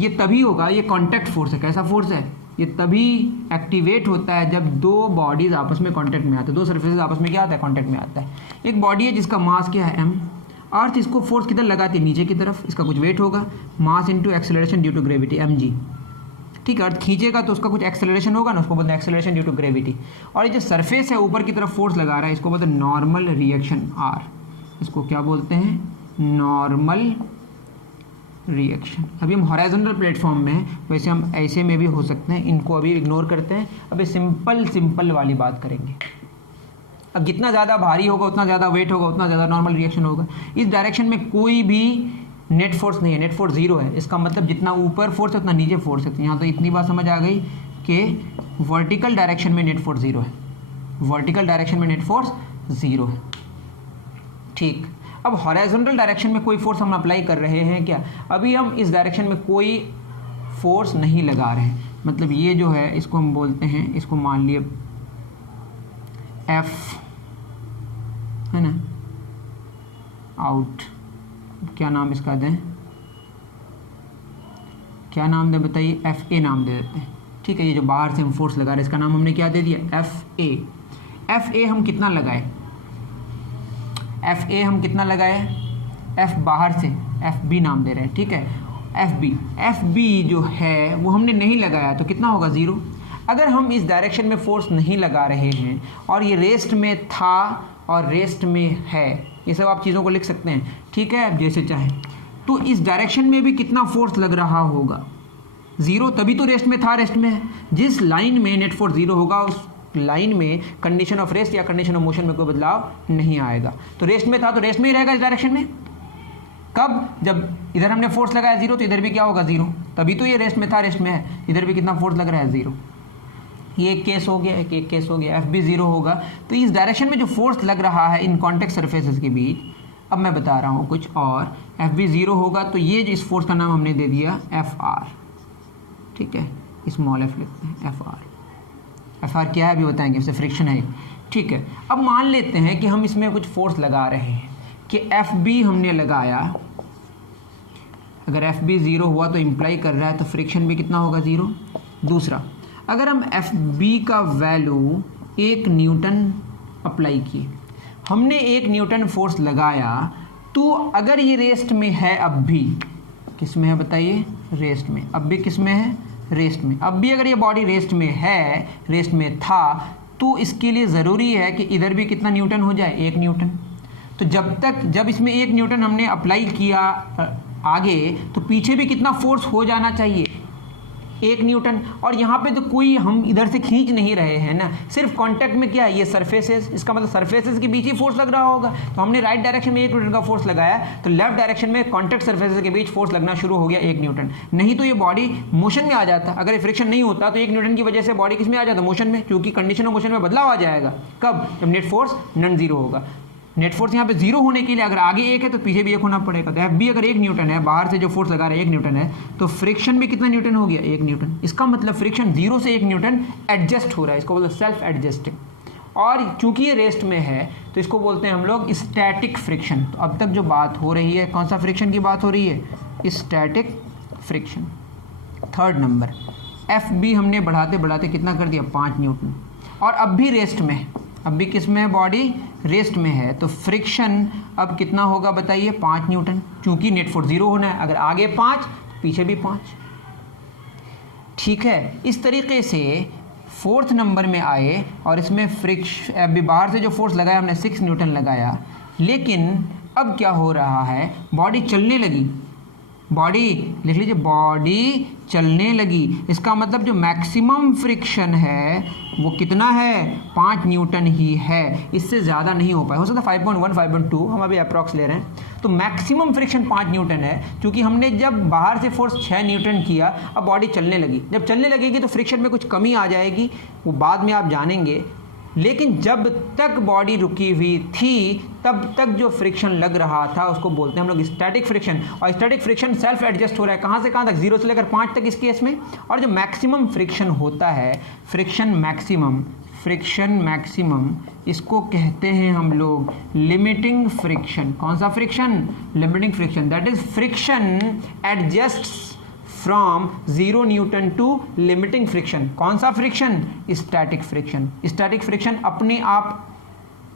ये तभी होगा, ये कॉन्टैक्ट फोर्स है। कैसा फोर्स है, ये तभी एक्टिवेट होता है जब दो बॉडीज़ आपस में कांटेक्ट में आते हैं, दो सरफेसेस आपस में क्या आता है, कांटेक्ट में आता है। एक बॉडी है जिसका मास क्या है, m। अर्थ इसको फोर्स किधर लगाती है, नीचे की तरफ, इसका कुछ वेट होगा, mass into acceleration due to gravity, mg। ठीक है, अर्थ खींचेगा तो उसका कुछ एक्सेलरेशन होगा ना, उसको बोलते हैं एक्सेलरेशन ड्यू टू ग्रेविटी। और ये जो सरफेस है ऊपर की तरफ फोर्स लगा रहा है, इसको बोलते हैं नॉर्मल रिएक्शन, r। इसको क्या बोलते हैं, नॉर्मल रिएक्शन। अभी हम हॉरिजॉन्टल प्लेटफॉर्म में हैं, वैसे हम ऐसे में भी हो सकते हैं, इनको अभी इग्नोर करते हैं। अभी सिंपल वाली बात करेंगे। अब जितना ज़्यादा भारी होगा, उतना ज़्यादा वेट होगा, उतना ज़्यादा नॉर्मल रिएक्शन होगा। इस डायरेक्शन में कोई भी नेट फोर्स नहीं है, नेट फोर्स 0 है। इसका मतलब जितना ऊपर फोर्स है उतना नीचे फोर्स है। यहाँ तो इतनी बात समझ आ गई कि वर्टिकल डायरेक्शन में नेट फोर्स 0 है, वर्टिकल डायरेक्शन में नेट फोर्स 0 है, ठीक। अब हॉरिजॉन्टल डायरेक्शन में कोई फोर्स हम अप्लाई कर रहे हैं क्या, अभी हम इस डायरेक्शन में कोई फोर्स नहीं लगा रहे हैं। मतलब ये जो है इसको हम बोलते हैं, इसको मान लिए F है ना, आउट। क्या नाम इसका दें, क्या नाम दें बताइए, FA नाम दे देते हैं, ठीक है। ये जो बाहर से हम फोर्स लगा रहे हैं इसका नाम हमने क्या दे दिया, FA। FA हम कितना लगाए, FA हम कितना लगाए, F बाहर से FB नाम दे रहे हैं, ठीक है। FB जो है वो हमने नहीं लगाया तो कितना होगा, 0। अगर हम इस डायरेक्शन में फोर्स नहीं लगा रहे हैं और ये रेस्ट में था और रेस्ट में है, ये सब आप चीज़ों को लिख सकते हैं, ठीक है, आप जैसे चाहें, तो इस डायरेक्शन में भी कितना फोर्स लग रहा होगा, ज़ीरो, तभी तो रेस्ट में था, रेस्ट में है। जिस लाइन में नेट फोर्स ज़ीरो होगा उस लाइन में कंडीशन ऑफ रेस्ट या कंडीशन ऑफ मोशन में कोई बदलाव नहीं आएगा। तो रेस्ट में था तो रेस्ट में ही रहेगा इस डायरेक्शन में। कब? जब इधर हमने फोर्स लगाया ज़ीरो तो इधर भी क्या होगा, ज़ीरो, तभी तो ये रेस्ट में था, रेस्ट में है। इधर भी कितना फोर्स लग रहा है, ज़ीरो। ये एक केस हो गया, एक केस हो गया, एफ भी ज़ीरो होगा। तो इस डायरेक्शन में जो फोर्स लग रहा है इन कॉन्टेक्ट सरफेसेस के बीच, अब मैं बता रहा हूँ कुछ और, एफ भी ज़ीरो होगा तो ये इस फोर्स का नाम हमने दे दिया एफ आर, ठीक है, स्मॉल एफ लिखते हैं, एफ आर। एफ आर क्या है अभी बताएंगे, इससे फ्रिक्शन है, ठीक है। अब मान लेते हैं कि हम इसमें कुछ फोर्स लगा रहे हैं कि एफ बी हमने लगाया, अगर एफ बी ज़ीरो हुआ तो इम्प्लाई कर रहा है तो फ्रिक्शन भी कितना होगा, ज़ीरो। दूसरा, अगर हम एफ बी का वैल्यू 1 न्यूटन अप्लाई किए, हमने 1 न्यूटन फोर्स लगाया, तो अगर ये रेस्ट में है, अब भी किस में है बताइए, रेस्ट में, अब भी किस में है, रेस्ट में। अब भी अगर ये बॉडी रेस्ट में है, रेस्ट में था, तो इसके लिए ज़रूरी है कि इधर भी कितना न्यूटन हो जाए, 1 न्यूटन। तो जब इसमें 1 न्यूटन हमने अप्लाई किया आगे, तो पीछे भी कितना फोर्स हो जाना चाहिए, 1 न्यूटन। और यहाँ पे तो कोई हम इधर से खींच नहीं रहे हैं ना, सिर्फ कांटेक्ट में क्या है, ये सरफेसेस, इसका मतलब सरफेसेस के बीच ही फोर्स लग रहा होगा। तो हमने राइट डायरेक्शन में 1 न्यूटन का फोर्स लगाया, तो लेफ्ट डायरेक्शन में कांटेक्ट सरफेसेस के बीच फोर्स लगना शुरू हो गया 1 न्यूटन। नहीं तो ये बॉडी मोशन में आ जाता, अगर ये फ्रिक्शन नहीं होता तो 1 न्यूटन की वजह से बॉडी किस में आ जाता, मोशन में, क्योंकि कंडीशन ऑफ मोशन में बदलाव आ जाएगा। कब? जब नेट फोर्स नॉन जीरो होगा। नेट फोर्स यहाँ पे जीरो होने के लिए अगर आगे 1 है तो पीछे भी 1 होना पड़ेगा। तो एफ बी अगर 1 न्यूटन है, बाहर से जो फोर्स लगा रहा है 1 न्यूटन है, तो फ्रिक्शन भी कितना न्यूटन हो गया, 1 न्यूटन। इसका मतलब फ्रिक्शन 0 से 1 न्यूटन एडजस्ट हो रहा है, इसको बोलते हैं सेल्फ एडजस्टिंग। और चूंकि ये रेस्ट में है तो इसको बोलते हैं हम लोग स्टैटिक फ्रिक्शन। तो अब तक जो बात हो रही है, कौन सा फ्रिक्शन की बात हो रही है, static friction. Third number, F B हमने बढ़ाते बढ़ाते कितना कर दिया, 5 न्यूटन, और अब भी रेस्ट में है, अब भी किस में है, बॉडी रेस्ट में है, तो फ्रिक्शन अब कितना होगा बताइए, 5 न्यूटन, क्योंकि नेट फोर्स 0 होना है, अगर आगे 5 पीछे भी 5, ठीक है। इस तरीके से 4th नंबर में आए और इसमें फ्रिक्शन, अभी बाहर से जो फोर्स लगाया हमने 6 न्यूटन लगाया, लेकिन अब क्या हो रहा है, बॉडी चलने लगी, बॉडी लिख लीजिए, बॉडी चलने लगी। इसका मतलब जो मैक्सिमम फ्रिक्शन है वो कितना है, 5 न्यूटन ही है, इससे ज़्यादा नहीं हो पाए, हो सकता है 5.1 5.2, हम अभी अप्रॉक्स ले रहे हैं। तो मैक्सिमम फ्रिक्शन 5 न्यूटन है, क्योंकि हमने जब बाहर से फोर्स 6 न्यूटन किया, अब बॉडी चलने लगी। जब चलने लगेगी तो फ्रिक्शन में कुछ कमी आ जाएगी, वो बाद में आप जानेंगे। लेकिन जब तक बॉडी रुकी हुई थी तब तक जो फ्रिक्शन लग रहा था उसको बोलते हैं हम लोग स्टैटिक फ्रिक्शन। और स्टैटिक फ्रिक्शन सेल्फ एडजस्ट हो रहा है, कहाँ से कहाँ तक, 0 से लेकर 5 तक इस केस में। और जो मैक्सिमम फ्रिक्शन होता है, फ्रिक्शन मैक्सिमम, इसको कहते हैं हम लोग लिमिटिंग फ्रिक्शन। कौन सा friction, limiting friction. That is friction adjusts from 0 newton to limiting friction. कौन सा friction, static friction. Static friction अपने आप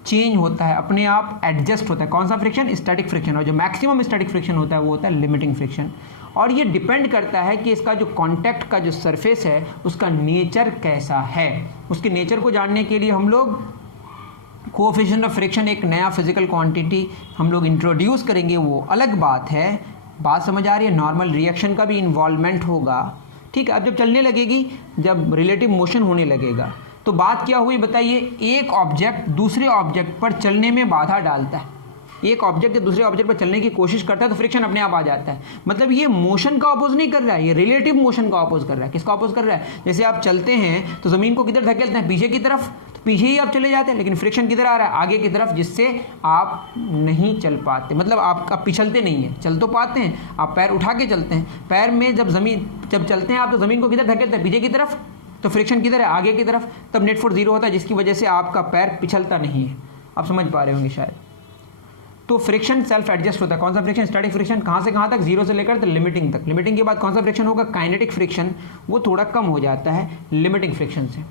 चेंज होता है, अपने आप एडजस्ट होता है। कौन सा फ्रिक्शन, स्टैटिक फ्रिक्शन। और जो मैक्सिमम स्टैटिक फ्रिक्शन होता है वो होता है लिमिटिंग फ्रिक्शन। और ये डिपेंड करता है कि इसका जो कॉन्टैक्ट का जो सरफेस है उसका नेचर कैसा है। उसके नेचर को जानने के लिए हम लोग कोएफिशिएंट ऑफ फ्रिक्शन, एक नया फिजिकल क्वांटिटी हम लोग इंट्रोड्यूस करेंगे, वो अलग बात है। बात समझ आ रही है। नॉर्मल रिएक्शन का भी इन्वॉल्वमेंट होगा, ठीक है। अब जब चलने लगेगी, जब रिलेटिव मोशन होने लगेगा, तो बात क्या हुई बताइए, एक ऑब्जेक्ट दूसरे ऑब्जेक्ट पर चलने में बाधा डालता है। एक ऑब्जेक्ट दूसरे ऑब्जेक्ट पर चलने की कोशिश करता है तो फ्रिक्शन अपने आप आ जाता है। मतलब ये मोशन का अपोज नहीं कर रहा है, ये रिलेटिव मोशन का अपोज कर रहा है। किसका अपोज कर रहा है, जैसे आप चलते हैं तो ज़मीन को किधर धकेलते हैं, पीछे की तरफ, तो पीछे ही आप चले जाते हैं, लेकिन फ्रिक्शन किधर आ रहा है, आगे की तरफ, जिससे आप नहीं चल पाते। मतलब आप पिछलते नहीं हैं, चल तो पाते हैं, आप पैर उठा के चलते हैं। पैर में जब चलते हैं आप तो ज़मीन को किधर धकेलते हैं, पीछे की तरफ, तो फ्रिक्शन किधर है, आगे की तरफ। तब नेट फोर्स 0 होता है, जिसकी वजह से आपका पैर पिछलता नहीं है। आप समझ पा रहे होंगे शायद। तो फ्रिक्शन सेल्फ एडजस्ट होता है। कौन सा फ्रिक्शन, स्टैटिक फ्रिक्शन। कहाँ से कहाँ तक, 0 से लेकर तो लिमिटिंग तक। लिमिटिंग के बाद कौन सा फ्रिक्शन होगा, काइनेटिक फ्रिक्शन। वो थोड़ा कम हो जाता है लिमिटिंग फ्रिक्शन से,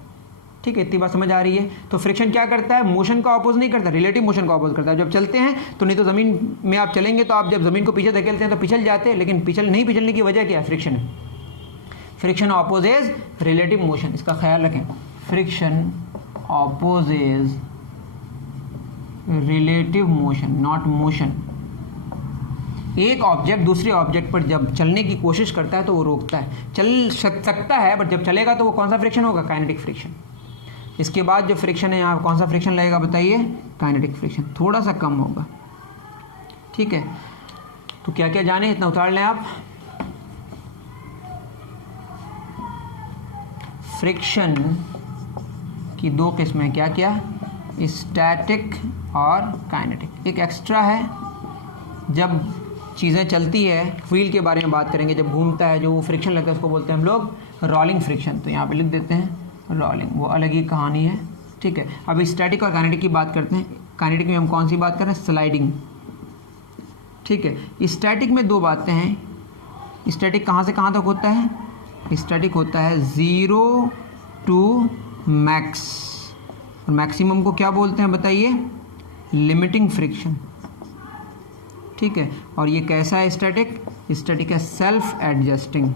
ठीक है। इतनी बात समझ आ रही है। तो फ्रिक्शन क्या करता है, मोशन का अपोज नहीं करता, रिलेटिव मोशन का अपोज करता है। जब चलते हैं तो नहीं तो ज़मीन में आप चलेंगे तो आप जब ज़मीन को पीछे धकेलते हैं तो पिछल जाते हैं, लेकिन नहीं पिछलने की वजह क्या है, फ्रिक्शन है। फ्रिक्शन ऑपोजेज रिलेटिव मोशन, इसका ख्याल रखें। Friction opposes relative motion, not motion. एक ऑब्जेक्ट दूसरे ऑब्जेक्ट पर जब चलने की कोशिश करता है तो वो रोकता है, चल सकता है बट जब चलेगा तो वो कौन सा फ्रिक्शन होगा? Kinetic friction. इसके बाद जो फ्रिक्शन है यहाँ कौन सा फ्रिक्शन लगेगा बताइए? काइनेटिक फ्रिक्शन, थोड़ा सा कम होगा। ठीक है, तो क्या क्या जाने, इतना उतार लें आप। फ्रिक्शन की दो किस्में, क्या क्या? स्टैटिक और काइनेटिक। एक एक्स्ट्रा है, जब चीज़ें चलती है, व्हील के बारे में बात करेंगे, जब घूमता है जो वो फ्रिक्शन लगता है उसको बोलते हैं हम लोग रोलिंग फ्रिक्शन। तो यहाँ पे लिख देते हैं रोलिंग, वो अलग ही कहानी है। ठीक है, अब स्टैटिक और काइनेटिक की बात करते हैं। काइनेटिक में हम कौन सी बात कर रहे हैं? स्लाइडिंग। ठीक है, स्टैटिक में दो बातें हैं। स्टैटिक कहाँ से कहाँ तक होता है? स्टैटिक होता है 0 to मैक्स, और मैक्सिमम को क्या बोलते हैं बताइए? Limiting friction. ठीक है, और ये कैसा है स्टैटिक? स्टैटिक है सेल्फ एडजस्टिंग।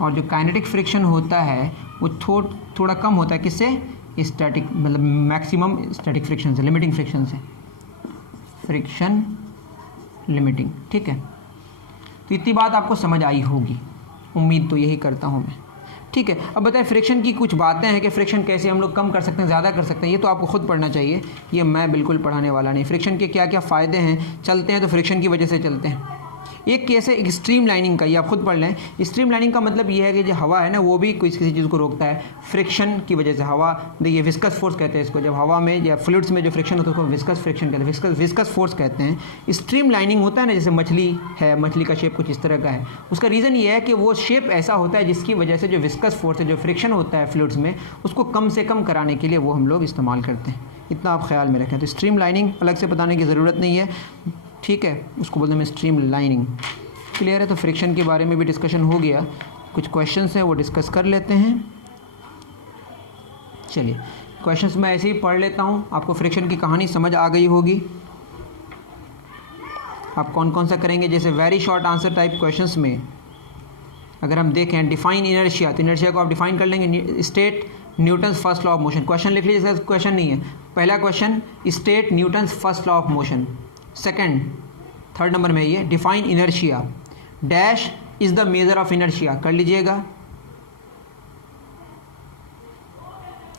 और जो काइनेटिक फ्रिक्शन होता है वो थोड़ा कम होता है, किससे? स्टैटिक, मतलब मैक्सिमम स्टैटिक फ्रिक्शन से, लिमिटिंग फ्रिक्शन से। Friction limiting. ठीक है, तो इतनी बात आपको समझ आई होगी, उम्मीद तो यही करता हूँ मैं। ठीक है, अब बताएं फ्रिक्शन की कुछ बातें हैं कि फ्रिक्शन कैसे हम लोग कम कर सकते हैं, ज़्यादा कर सकते हैं। ये तो आपको खुद पढ़ना चाहिए, ये मैं बिल्कुल पढ़ाने वाला नहीं। फ्रिक्शन के क्या क्या फ़ायदे हैं, चलते हैं तो फ्रिक्शन की वजह से चलते हैं। एक केस है स्ट्रीम लाइनिंग का, ये आप खुद पढ़ लें। स्ट्रीम लाइनिंग का मतलब ये है कि जो हवा है ना वो भी किसी चीज़ को रोकता है फ्रिक्शन की वजह से। हवा, देखिए विस्कस फोर्स कहते हैं इसको, जब हवा में या फ्लूइड्स में जो फ्रिक्शन होता है उसको विस्कस फ्रिक्शन कहते हैं, विस्कस फोर्स कहते हैं। स्ट्रीम लाइनिंग होता है ना, जैसे मछली है, मछली का शेप कुछ इस तरह का है, उसका रीज़न ये है कि वो शेप ऐसा होता है जिसकी वजह से जो विस्कस फोर्स है, जो फ्रिक्शन होता है फ्लूइड्स में, उसको कम से कम कराने के लिए वो हम लोग इस्तेमाल करते हैं। इतना आप ख्याल में रखें। तो स्ट्रीम लाइनिंग अलग से बताने की ज़रूरत नहीं है। ठीक है, उसको बोलते हैं स्ट्रीम लाइनिंग। क्लियर है? तो फ्रिक्शन के बारे में भी डिस्कशन हो गया। कुछ क्वेश्चंस हैं वो डिस्कस कर लेते हैं। चलिए क्वेश्चंस मैं ऐसे ही पढ़ लेता हूँ, आपको फ्रिक्शन की कहानी समझ आ गई होगी। आप कौन कौन सा करेंगे? जैसे very short answer type questions में अगर हम देखें डिफाइन इनर्शिया, तो इनर्शिया को आप डिफाइन कर लेंगे, state Newton's first law of motion. Question लिख लीजिए, इसका क्वेश्चन नहीं है। पहला question state Newton's first law of motion. Second, third number में ये define inertia, dash is the measure of inertia, कर लीजिएगा।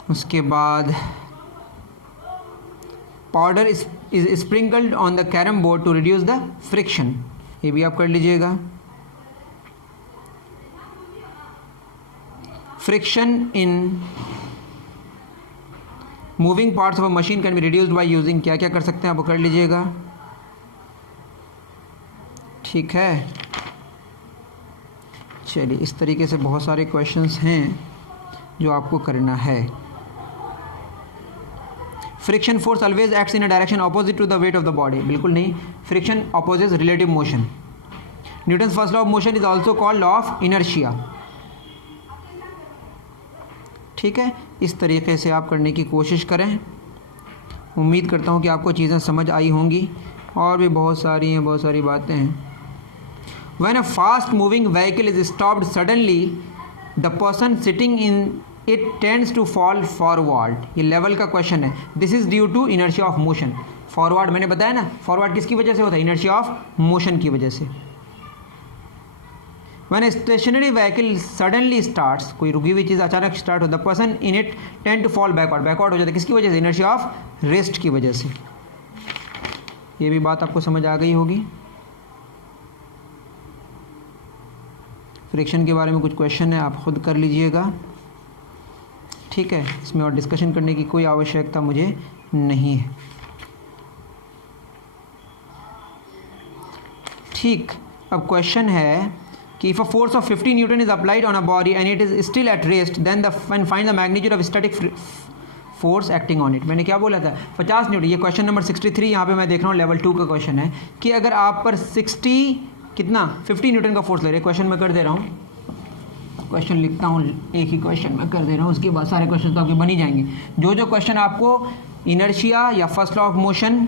उसके बाद powder is sprinkled on the carrom board to reduce the friction, ये भी आप कर लीजिएगा। Friction in moving parts of a machine can be reduced by using, क्या क्या कर सकते हैं आप कर लीजिएगा। ठीक है, चलिए इस तरीके से बहुत सारे क्वेश्चंस हैं जो आपको करना है। Friction force always acts in a direction opposite to the weight of the body, बिल्कुल नहीं। Friction opposes relative motion. Newton's first law of motion is also called law of inertia. ठीक है, इस तरीके से आप करने की कोशिश करें। उम्मीद करता हूँ कि आपको चीज़ें समझ आई होंगी। और भी बहुत सारी बातें हैं। When a fast moving vehicle is stopped suddenly, the person sitting in it tends to fall forward. ये लेवल का क्वेश्चन है। This is due to inertia of motion. Forward मैंने बताया ना, फॉरवर्ड किसकी वजह से होता है? इनर्शिया ऑफ मोशन की वजह से। When a stationary vehicle suddenly starts, कोई रुकी हुई चीज़ अचानक स्टार्ट हो, the person in it tend to fall backward. Backward हो जाता है किसकी वजह से? इनर्शिया ऑफ रेस्ट की वजह से। ये भी बात आपको समझ आ गई होगी। फ्रिक्शन के बारे में कुछ क्वेश्चन है, आप खुद कर लीजिएगा। ठीक है, इसमें और डिस्कशन करने की कोई आवश्यकता मुझे नहीं है। ठीक, अब क्वेश्चन है कि if a force of 50 newton is applied on a body and it is still at rest, then find the magnitude of static force acting on it. मैंने क्या बोला था? 50 न्यूटन। ये क्वेश्चन नंबर 63 यहाँ पे मैं देख रहा हूँ, लेवल 2 का क्वेश्चन है कि अगर आप पर 50 न्यूटन का फोर्स ले रहे हैं। क्वेश्चन मैं कर दे रहा हूँ, क्वेश्चन लिखता हूँ, एक ही क्वेश्चन मैं कर दे रहा हूँ, उसके बाद सारे क्वेश्चन तो आपके बन ही जाएंगे। जो क्वेश्चन आपको इनर्शिया या फर्स्ट लॉ ऑफ मोशन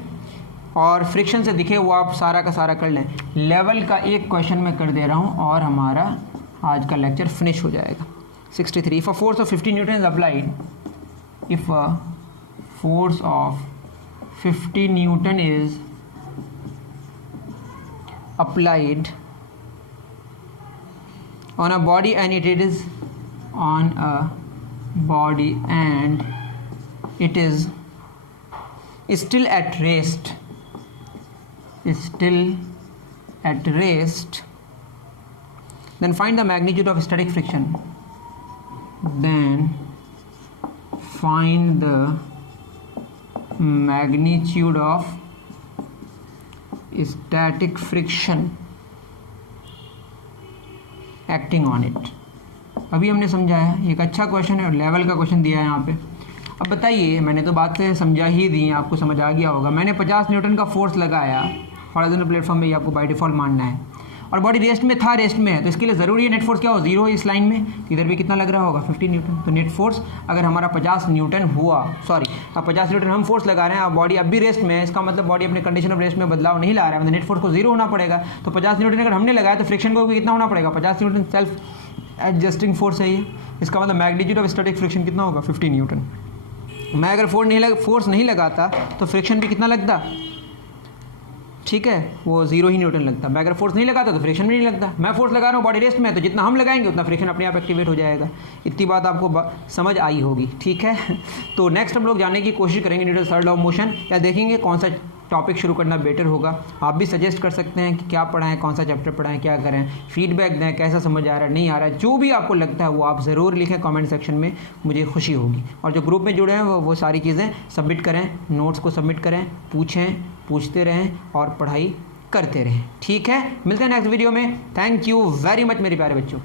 और फ्रिक्शन से दिखे वो आप सारा का सारा कर लें। लेवल का एक क्वेश्चन मैं कर दे रहा हूँ और हमारा आज का लेक्चर फिनिश हो जाएगा। 63 if a force of 50 newton is applied, if a force of 50 newton is applied on a body and it is on a body and it is still at rest, then find the magnitude of static friction. Then find the magnitude of static friction acting on it. अभी हमने समझा है, एक अच्छा क्वेश्चन है और लेवल का क्वेश्चन दिया है यहाँ पे। अब बताइए, मैंने तो बात से समझा ही दी, आपको समझ आ गया होगा। मैंने 50 न्यूटन का फोर्स लगाया हॉरिजॉन्टल प्लेटफॉर्म में, ये आपको बाय डिफ़ॉल्ट मानना है, और बॉडी रेस्ट में था, रेस्ट में है, तो इसके लिए ज़रूरी है नेट फोर्स क्या हो, 0 इस लाइन में। इधर भी कितना लग रहा होगा 50 न्यूटन। तो नेट फोर्स अगर हमारा 50 न्यूटन हुआ, सॉरी अब 50 न्यूटन हम फोर्स लगा रहे हैं, अब बॉडी अब भी रेस्ट में है, इसका मतलब बॉडी अपने कंडीशन ऑफ रेस्ट में बदलाव नहीं ला रहा है, मतलब नेट फोर्स को 0 होना पड़ेगा। तो 50 न्यूटन अगर हमने लगाया तो फ्रिक्शन को भी कितना होना पड़ेगा, 50 न्यूटन सेल्फ एडजस्टिंग फोर्स है ये। इसका मतलब मैग्नीट्यूड ऑफ स्टैटिक फ्रिक्शन कितना होगा, 50 न्यूटन। मैं अगर फोर्स नहीं लगाता तो फ्रिक्शन भी कितना लगता, ठीक है, वो 0 ही न्यूटन लगता। मैं अगर फोर्स नहीं लगाता तो फ्रिक्शन भी नहीं लगता। मैं फोर्स लगा रहा हूँ, बॉडी रेस्ट में है, तो जितना हम लगाएंगे उतना फ्रिक्शन अपने आप एक्टिवेट हो जाएगा। इतनी बात आपको समझ आई होगी, ठीक है। तो नेक्स्ट हम लोग जानने की कोशिश करेंगे Newton third law of motion, या देखेंगे कौन सा टॉपिक शुरू करना बेटर होगा। आप भी सजेस्ट कर सकते हैं कि क्या पढ़ाएं, कौन सा चैप्टर पढ़ाएं, क्या करें, फीडबैक दें, कैसा समझ आ रहा है, नहीं आ रहा है, जो भी आपको लगता है वो आप ज़रूर लिखें कमेंट सेक्शन में, मुझे खुशी होगी। और जो ग्रुप में जुड़े हैं वो सारी चीज़ें सबमिट करें, नोट्स को सबमिट करें, पूछते रहें और पढ़ाई करते रहें, ठीक है। मिलते हैं नेक्स्ट वीडियो में। थैंक यू वेरी मच मेरे प्यारे बच्चों।